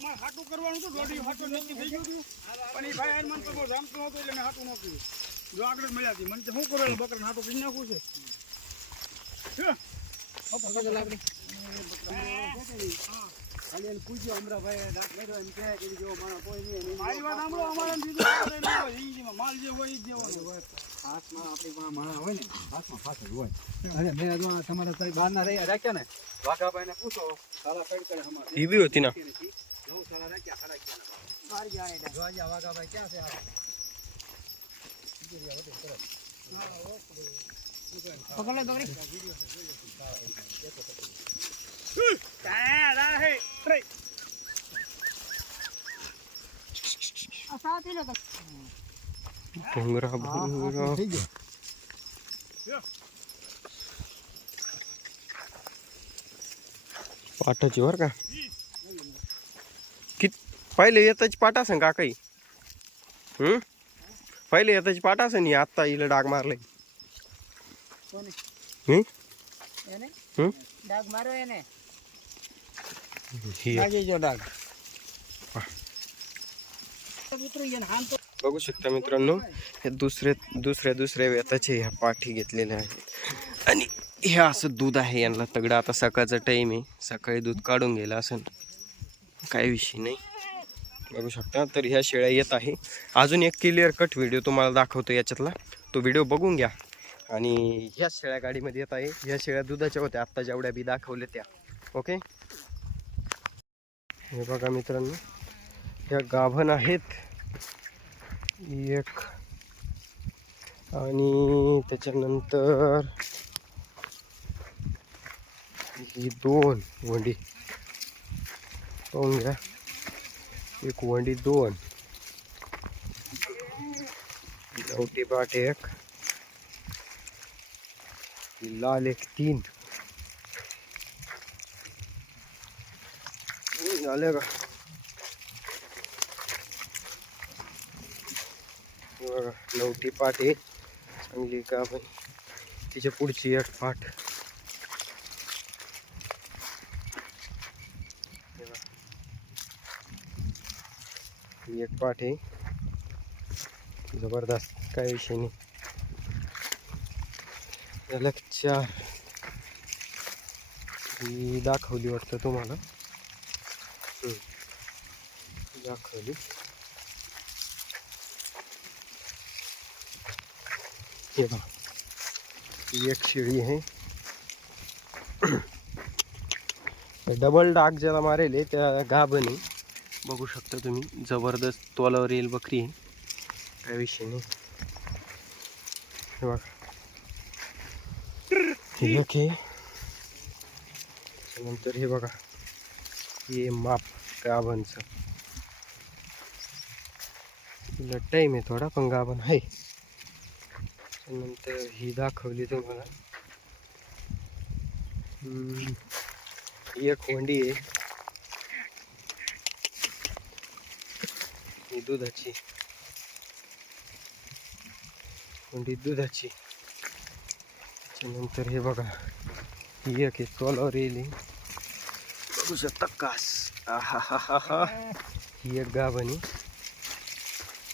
માં હાટું કરવાનું હતું દોઢી હાટું નથી થઈ ગયું પણ એ ભાઈ આયરમાન તો બહુ જામતો હતું એટલે મેં હાટું ન કર્યું. જો આગળ મળ્યા હતી મને શું કરેલું બકરાને હાટું કરી નાખું છે. તમારા રાખ્યા ને. વાઘાભાઈ ને પૂછો સારા કઈ કઈ અમારે મારી જાય એટલે જોવા જા વાગા ભાઈ ક્યાં છે આ? બીજી રહ્યા વધુ કરો પકડ ભંગરા ભંગરા થઈ જીવર કા? पहिले येताची पाठ असेल काकाई हम्म पहिले येताची पाठ असेन ही आत्ता हिला डाग मारले डाग बघू शकता मित्रांनो हे दुसरे दुसऱ्या दुसऱ्या वेताचे ह्या पाठी घेतलेल्या आहेत. आणि हे असं दूध आहे यांना तगडं. आता सकाळचा टाईम आहे. सकाळी दूध काढून गेलं असं काही विषय नाही. बघू शकता. तर ह्या शेळ्या येत आहे. अजून एक क्लिअर कट व्हिडिओ तुम्हाला दाखवतो याच्यातला. तो व्हिडिओ बघून घ्या. आणि ह्या शेळ्या गाडीमध्ये येत आहे. ह्या शेळ्या दुधाच्या होत्या. आत्ता जेवढ्या बी दाखवल्या त्या. ओके हे बघा मित्रांनो. ह्या गाभण आहेत. एक. आणि त्याच्यानंतर ही दोन वंडी. पाहून घ्या. एक वंडी दोन. गावठी पाट एक. लाल एक तीन. झाले का? बघा नवटी पाट आहे चांगली का आपण तिच्या पुढची एक पाठ ही एक पाठ आहे. जबरदस्त काय विषय नाही. याला चार ही दाखवली वाटतं तुम्हाला. दाखवली. हे बघा. ही एक शेळी आहे. डबल डाग ज्याला मारेल आहे त्या गाभणी बघू शकता तुम्ही. जबरदस्त तोलावर येईल बकरी आहे काय विषय नाही. हे बघा. ही नंतर हे. बघा. हे माप गाभांचं तिला टाईम आहे थोडा पण गाभण आहे. नंतर ही दाखवली तुम्हाला. ही एक वंडी आहे. ही दुधाची. वंडी दुधाची. त्याच्यानंतर हे बघा. ही एक आहे तोलावर येईल बघू शकता कास. आहा हा हा हा ही एक गाभणी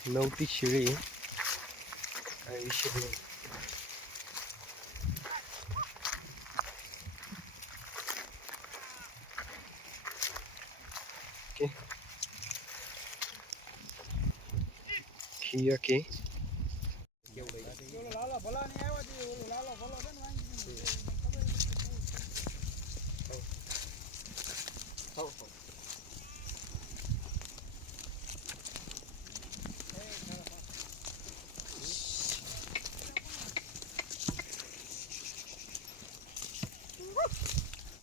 नवती शेळी काय विषय नाही. ही एक